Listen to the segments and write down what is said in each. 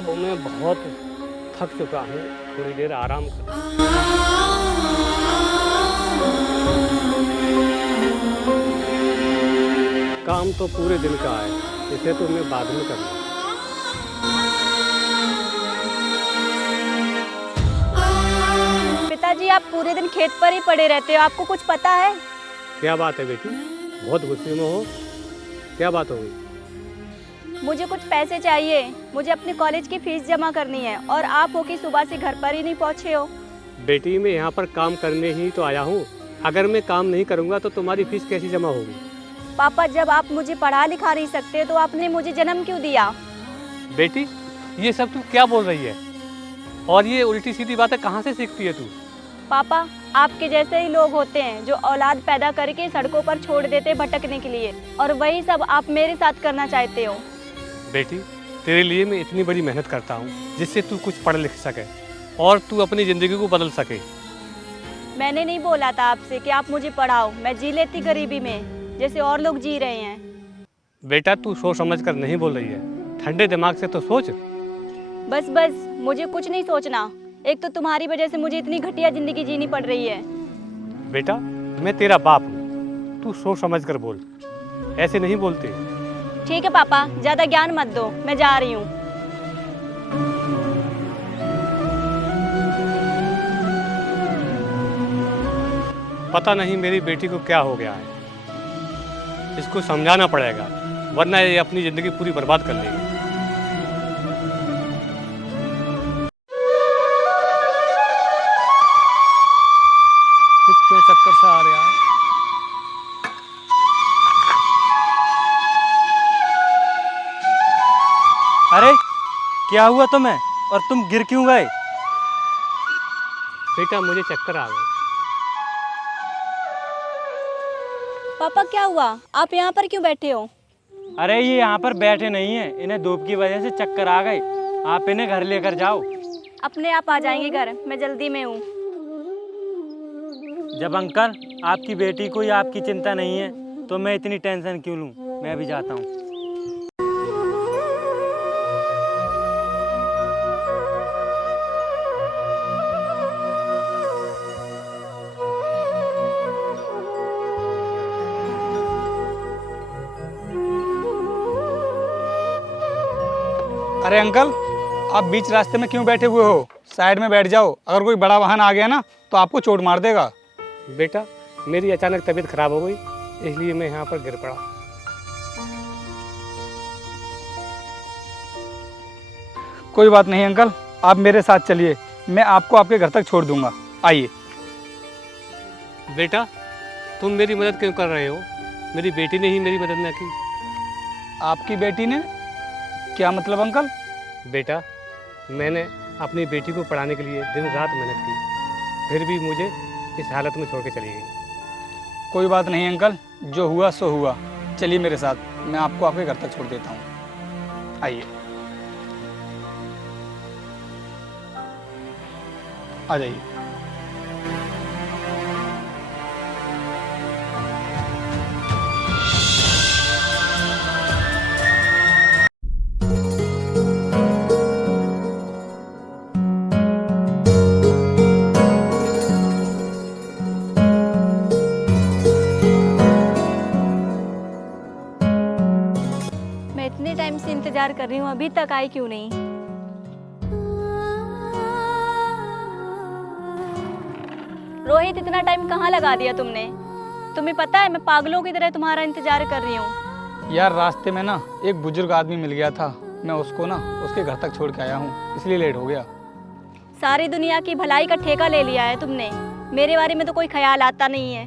अब मैं बहुत थक चुका हूँ, थोड़ी देर आराम कर। काम तो पूरे दिन का है, इसे तो मैं बाद में करूँगा। पिताजी, आप पूरे दिन खेत पर ही पड़े रहते हो, आपको कुछ पता है? क्या बात है बेटी, बहुत गुस्से में हो? क्या बात हो गई? मुझे कुछ पैसे चाहिए, मुझे अपने कॉलेज की फीस जमा करनी है और आप हो कि सुबह से घर पर ही नहीं पहुँचे हो। बेटी मैं यहाँ पर काम करने ही तो आया हूँ, अगर मैं काम नहीं करूँगा तो तुम्हारी फीस कैसी जमा होगी? पापा, जब आप मुझे पढ़ा लिखा नहीं सकते तो आपने मुझे जन्म क्यों दिया? बेटी ये सब तू क्या बोल रही है, और ये उल्टी सीधी बातें कहाँ से सीखती है तू? पापा, आपके जैसे ही लोग होते हैं जो औलाद पैदा करके सड़कों पर छोड़ देते भटकने के लिए, और वही सब आप मेरे साथ करना चाहते हो। बेटी तेरे लिए मैं इतनी बड़ी मेहनत करता हूँ जिससे तू कुछ पढ़ लिख सके और तू अपनी ज़िंदगी को बदल सके। मैंने नहीं बोला था आपसे कि आप मुझे पढ़ाओ, मैं जी लेती गरीबी में जैसे और लोग जी रहे हैं। बेटा तू सोच समझ कर नहीं बोल रही है, ठंडे दिमाग से तो सोच। बस बस, मुझे कुछ नहीं सोचना। एक तो तुम्हारी वजह से मुझे इतनी घटिया जिंदगी जीनी पड़ रही है। बेटा मैं तेरा बाप हूँ, तू सोच समझ कर बोल, ऐसे नहीं बोलते। ठीक है पापा, ज्यादा ज्ञान मत दो, मैं जा रही हूँ। पता नहीं मेरी बेटी को क्या हो गया है, इसको समझाना पड़ेगा वरना ये अपनी ज़िंदगी पूरी बर्बाद कर लेगी। क्यों चक्कर सा आ रहा है? अरे क्या हुआ तुम्हें, और तुम गिर क्यों गए? बेटा मुझे चक्कर आ गए। पापा क्या हुआ, आप यहाँ पर क्यों बैठे हो? अरे ये यहाँ पर बैठे नहीं है, इन्हें धूप की वजह से चक्कर आ गए। आप इन्हें घर लेकर जाओ। अपने आप आ जाएंगे घर, मैं जल्दी में हूँ। जब अंकल आपकी बेटी को या आपकी चिंता नहीं है तो मैं इतनी टेंशन क्यों लूँ। मैं अभी जाता हूँ। अरे अंकल, आप बीच रास्ते में क्यों बैठे हुए हो? साइड में बैठ जाओ, अगर कोई बड़ा वाहन आ गया ना तो आपको चोट मार देगा। बेटा मेरी अचानक तबीयत खराब हो गई, इसलिए मैं यहाँ पर गिर पड़ा। कोई बात नहीं अंकल, आप मेरे साथ चलिए, मैं आपको आपके घर तक छोड़ दूंगा। आइए। बेटा तुम मेरी मदद क्यों कर रहे हो? मेरी बेटी ने ही मेरी मदद न की। आपकी बेटी ने? क्या मतलब अंकल? बेटा मैंने अपनी बेटी को पढ़ाने के लिए दिन रात मेहनत की, फिर भी मुझे इस हालत में छोड़ के चली गई। कोई बात नहीं अंकल, जो हुआ सो हुआ। चलिए मेरे साथ, मैं आपको आपके घर तक छोड़ देता हूँ। आइए, आ जाइए। मैं इतने टाइम से इंतजार कर रही हूँ, अभी तक आई क्यों नहीं? रोहित, इतना टाइम कहाँ लगा दिया तुमने? तुम्हें पता है मैं पागलों की तरह तुम्हारा इंतजार कर रही हूँ। यार रास्ते में ना एक बुजुर्ग आदमी मिल गया था, मैं उसको ना उसके घर तक छोड़ के आया हूँ, इसलिए लेट हो गया। सारी दुनिया की भलाई का ठेका ले लिया है तुमने, मेरे बारे में तो कोई ख्याल आता नहीं है।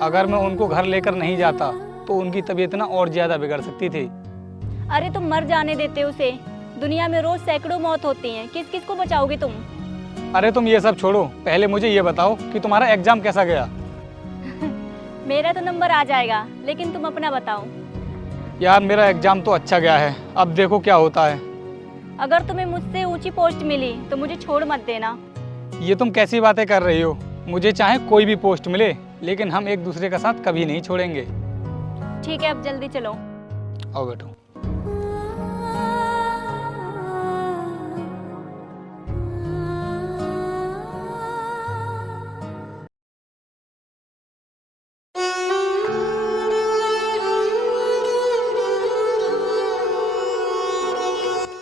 अगर मैं उनको घर लेकर नहीं जाता तो उनकी तबीयत ना और ज़्यादा बिगड़ सकती थी। अरे तुम मर जाने देते उसे, दुनिया में रोज सैकड़ों मौत होती हैं, किस किस को बचाओगे तुम? अरे तुम ये सब छोड़ो, पहले मुझे ये बताओ कि तुम्हारा एग्जाम कैसा गया? मेरा तो नंबर आ जाएगा, लेकिन तुम अपना बताओ। यार मेरा एग्जाम तो अच्छा गया है, अब देखो क्या होता है। अगर तुम्हें मुझसे ऊंची पोस्ट मिली तो मुझे छोड़ मत देना। ये तुम कैसी बातें कर रही हो? मुझे चाहे कोई भी पोस्ट मिले, लेकिन हम एक दूसरे का साथ कभी नहीं छोड़ेंगे। ठीक है, अब जल्दी चलो। आओ बैठो।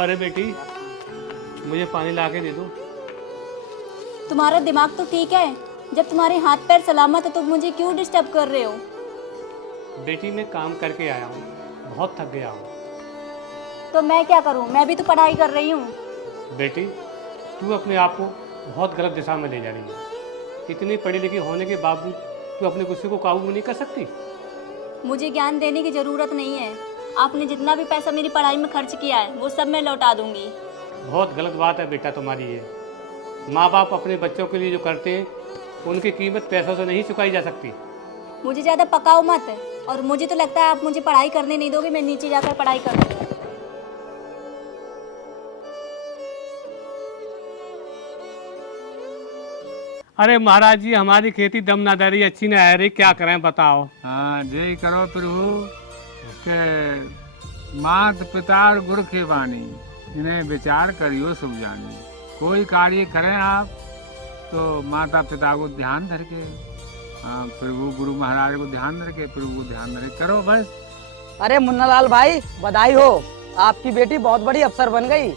अरे बेटी, मुझे पानी ला के दे दो। तुम्हारा दिमाग तो ठीक है, जब तुम्हारे हाथ पैर सलामत है तो मुझे क्यों डिस्टर्ब कर रहे हो? बेटी मैं काम करके आया हूँ, बहुत थक गया हूँ। तो मैं क्या करूं, मैं भी तो पढ़ाई कर रही हूँ। बेटी तू अपने आप को बहुत गलत दिशा में ले जा रही है। इतनी पढ़ी लिखी होने के बावजूद तू अपने गुस्से को काबू में नहीं कर सकती। मुझे ज्ञान देने की ज़रूरत नहीं है। आपने जितना भी पैसा मेरी पढ़ाई में खर्च किया है वो सब मैं लौटा दूंगी। बहुत गलत बात है बेटा तुम्हारी ये। माँ बाप अपने बच्चों के लिए जो करते हैं उनकी कीमत पैसों से नहीं चुकाई जा सकती। मुझे ज़्यादा पकाओ मत, और मुझे तो लगता है आप मुझे पढ़ाई करने नहीं दोगे। मैं नीचे जाकर पढ़ाई करूँगी। अरे महाराज जी, हमारी खेती दमनादारी अच्छी न आ रही, क्या करें बताओ। हाँ जय करो प्रभु के मात पिता और गुरु के वाणी, इन्हें विचार करियो सुख जानी। कोई कार्य करें आप तो माता पिता को ध्यान धर के, हाँ प्रभु गुरु महाराज को ध्यान धर के, प्रभु को ध्यान धर के करो बस। अरे मुन्नालाल भाई, बधाई हो, आपकी बेटी बहुत बड़ी अफसर बन गई।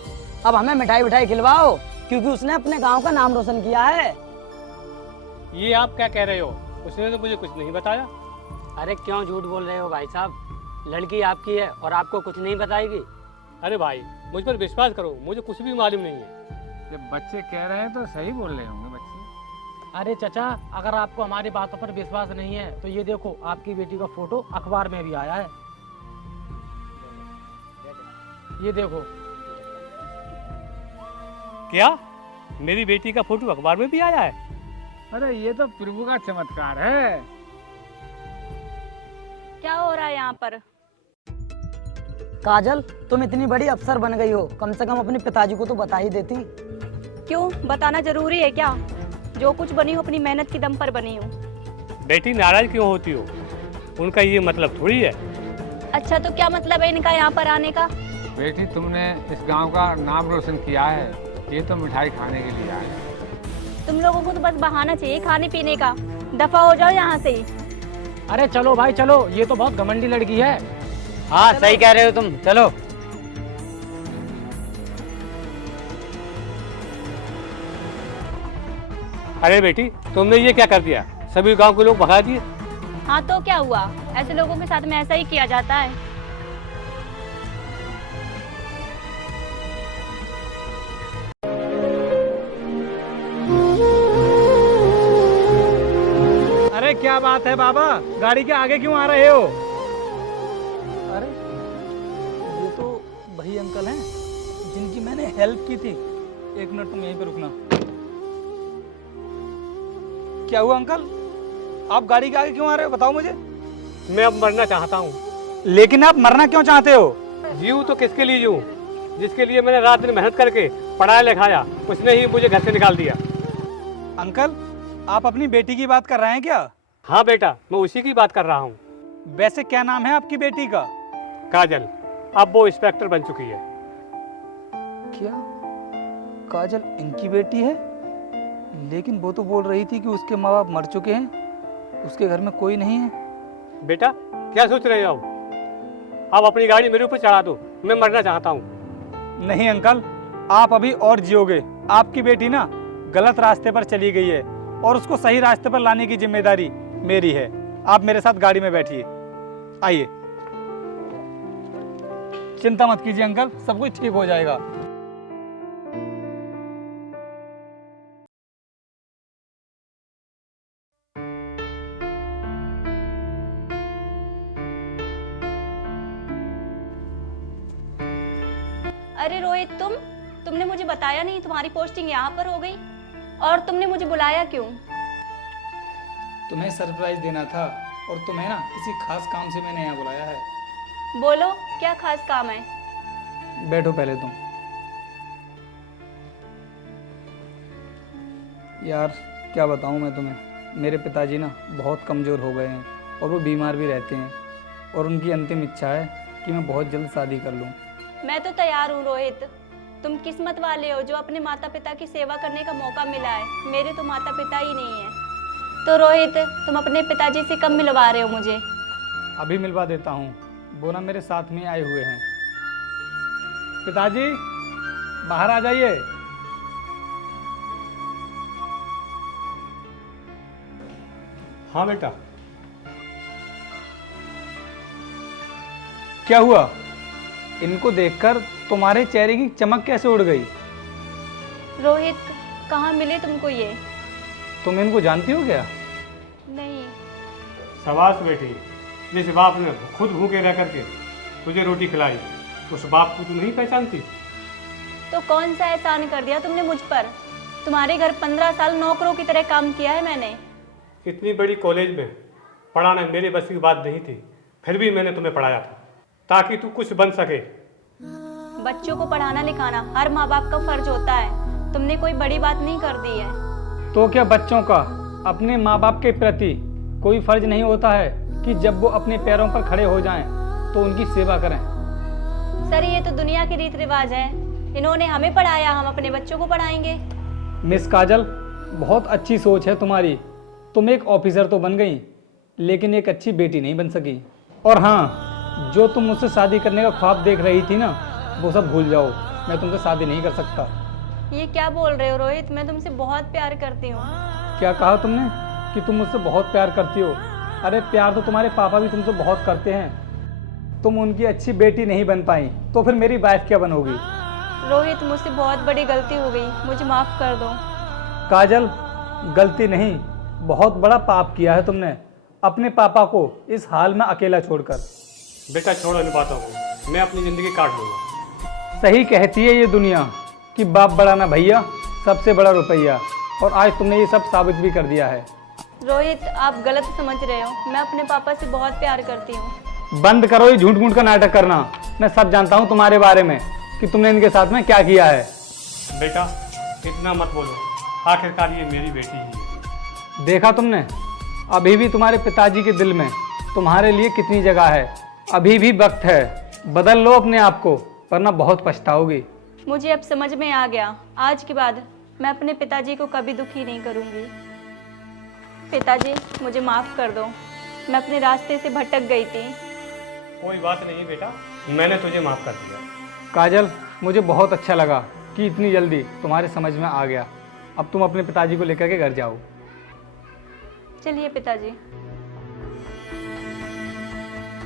अब हमें मिठाई मिठाई खिलवाओ, क्योंकि उसने अपने गांव का नाम रोशन किया है। ये आप क्या कह रहे हो? उसने तो मुझे कुछ नहीं बताया। अरे क्यों झूठ बोल रहे हो भाई साहब, लड़की आपकी है और आपको कुछ नहीं बताएगी। अरे भाई मुझ पर विश्वास करो, मुझे कुछ भी मालूम नहीं है। जब बच्चे कह रहे हैं तो सही बोल रहे होंगे बच्चे। अरे चाचा, अगर आपको हमारी बातों पर विश्वास नहीं है तो ये देखो, आपकी बेटी का फोटो अखबार में भी आया है। ये देखो। क्या मेरी बेटी का फोटो अखबार में भी आया है? अरे ये तो प्रभु का चमत्कार है। क्या हो रहा है यहाँ पर? काजल, तुम इतनी बड़ी अफसर बन गई हो, कम से कम अपने पिताजी को तो बता ही देती। क्यों बताना जरूरी है क्या? जो कुछ बनी हो अपनी मेहनत की दम पर बनी हो। बेटी नाराज क्यों होती हो? उनका ये मतलब थोड़ी है। अच्छा तो क्या मतलब है इनका यहाँ पर आने का? बेटी तुमने इस गांव का नाम रोशन किया है, ये तो मिठाई खाने के लिए आए। तुम लोगों को तो बस बहाना चाहिए खाने पीने का। दफा हो जाओ यहाँ से ही। अरे चलो भाई चलो, ये तो बहुत घमंडी लड़की है। हाँ सही कह रहे हो तुम, चलो। अरे बेटी तुमने ये क्या कर दिया? सभी गांव के लोग भगा दिए। हाँ तो क्या हुआ, ऐसे लोगों के साथ में ऐसा ही किया जाता है। अरे क्या बात है बाबा, गाड़ी के आगे क्यों आ रहे हो? अरे ये तो वही अंकल हैं जिनकी मैंने हेल्प की थी। एक मिनट तुम यहीं पे रुकना। क्या हुआ अंकल, आप गाड़ी के आगे क्यों आ रहे हो, बताओ मुझे। मैं अब मरना चाहता हूँ। लेकिन आप मरना क्यों चाहते हो? जीऊँ तो किसके लिए जीऊँ? जिसके लिए मैंने रात दिन मेहनत करके पढ़ाया लिखाया, उसने ही मुझे घर से निकाल दिया। अंकल, आप अपनी बेटी की बात कर रहे हैं क्या? हाँ बेटा, मैं उसी की बात कर रहा हूँ। वैसे क्या नाम है आपकी बेटी का? काजल। अब वो इंस्पेक्टर बन चुकी है। क्या काजल इनकी बेटी है? लेकिन वो तो बोल रही थी कि उसके माँ बाप मर चुके हैं, उसके घर में कोई नहीं है। बेटा क्या सोच रहे हो अब अपनी गाड़ी मेरे ऊपर चढ़ा दो, मैं मरना चाहता हूँ। नहीं अंकल, आप अभी और जियोगे। आपकी बेटी ना गलत रास्ते पर चली गई है और उसको सही रास्ते पर लाने की जिम्मेदारी मेरी है। आप मेरे साथ गाड़ी में बैठिए, आइए। चिंता मत कीजिए अंकल, सब कुछ ठीक हो जाएगा। अरे रोहित, तुमने मुझे बताया नहीं, तुम्हारी पोस्टिंग यहाँ पर हो गई। और तुमने मुझे बुलाया क्यों? तुम्हें सरप्राइज देना था और तुम्हें ना किसी खास काम से मैंने यहाँ बुलाया है। बोलो क्या खास काम है? बैठो पहले तुम। यार क्या बताऊँ मैं तुम्हें, मेरे पिताजी ना बहुत कमज़ोर हो गए हैं और वो बीमार भी रहते हैं, और उनकी अंतिम इच्छा है कि मैं बहुत जल्द शादी कर लूँ। मैं तो तैयार हूँ रोहित। तुम किस्मत वाले हो जो अपने माता पिता की सेवा करने का मौका मिला है। मेरे तो माता पिता ही नहीं है। तो रोहित, तुम अपने पिताजी से कब मिलवा रहे हो मुझे? अभी मिलवा देता हूँ, वो ना मेरे साथ में आए हुए हैं। पिताजी बाहर आ जाइए। हाँ बेटा। क्या हुआ? इनको देखकर तुम्हारे चेहरे की चमक कैसे उड़ गई? रोहित, कहाँ मिले तुमको ये? तुम इनको जानती हो क्या? नहीं। शाबाश बेटी, जिस बाप ने खुद भूखे रह करके तुझे रोटी खिलाई, उस बाप को तू नहीं पहचानती? तो कौन सा एहसान कर दिया तुमने मुझ पर? तुम्हारे घर 15 साल नौकरों की तरह काम किया है मैंने। इतनी बड़ी कॉलेज में पढ़ाना मेरे बस की बात नहीं थी, फिर भी मैंने तुम्हें पढ़ाया था ताकि तू कुछ बन सके। बच्चों को पढ़ाना लिखाना हर माँ बाप का फर्ज होता है, तुमने कोई बड़ी बात नहीं कर दी है। तो क्या बच्चों का अपने माँ बाप के प्रति कोई फर्ज नहीं होता है कि जब वो अपने पैरों पर खड़े हो जाएं तो उनकी सेवा करें? सर, ये तो दुनिया की रीत रिवाज है। इन्होंने हमें पढ़ाया, हम अपने बच्चों को पढ़ाएंगे। मिस काजल, बहुत अच्छी सोच है तुम्हारी। तुम एक ऑफिसर तो बन गई, लेकिन एक अच्छी बेटी नहीं बन सकी। और हाँ, जो तुम मुझसे शादी करने का ख्वाब देख रही थी ना, वो सब भूल जाओ। मैं तुमसे शादी नहीं कर सकता। ये क्या बोल रहे हो रोहित? मैं तुमसे बहुत प्यार करती हूँ। क्या कहा तुमने कि तुम मुझसे बहुत प्यार करती हो? अरे प्यार तो तुम्हारे पापा भी तुमसे बहुत करते हैं। तुम उनकी अच्छी बेटी नहीं बन पाई तो फिर मेरी वाइफ क्या बनोगी? रोहित, मुझसे बहुत बड़ी गलती हो गई, मुझे माफ़ कर दो। काजल, गलती नहीं, बहुत बड़ा पाप किया है तुमने, अपने पापा को इस हाल में अकेला छोड़कर। बेटा छोड़ो इन बातों को, मैं अपनी ज़िंदगी काट लूँगा। सही कहती है ये दुनिया कि बाप बड़ा ना भैया, सबसे बड़ा रुपया। और आज तुमने ये सब साबित भी कर दिया है। रोहित, आप गलत समझ रहे हो। मैं अपने पापा से बहुत प्यार करती हूँ। बंद करो ये झूठ मूठ का नाटक करना। मैं सब जानता हूँ तुम्हारे बारे में कि तुमने इनके साथ में क्या किया है। बेटा इतना मत बोलो, आखिरकार ये मेरी बेटी ही है। देखा तुमने, अभी भी तुम्हारे पिताजी के दिल में तुम्हारे लिए कितनी जगह है। अभी भी वक्त है, बदल लो अपने आप को, वरना बहुत पछताओगी। मुझे अब समझ में आ गया, आज के बाद मैं अपने पिताजी को कभी दुखी नहीं करूँगी। पिताजी, मुझे माफ़ कर दो, मैं अपने रास्ते से भटक गई थी। कोई बात नहीं बेटा, मैंने तुझे माफ़ कर दिया। काजल, मुझे बहुत अच्छा लगा कि इतनी जल्दी तुम्हारे समझ में आ गया। अब तुम अपने पिताजी को लेकर के घर जाओ। चलिए पिताजी।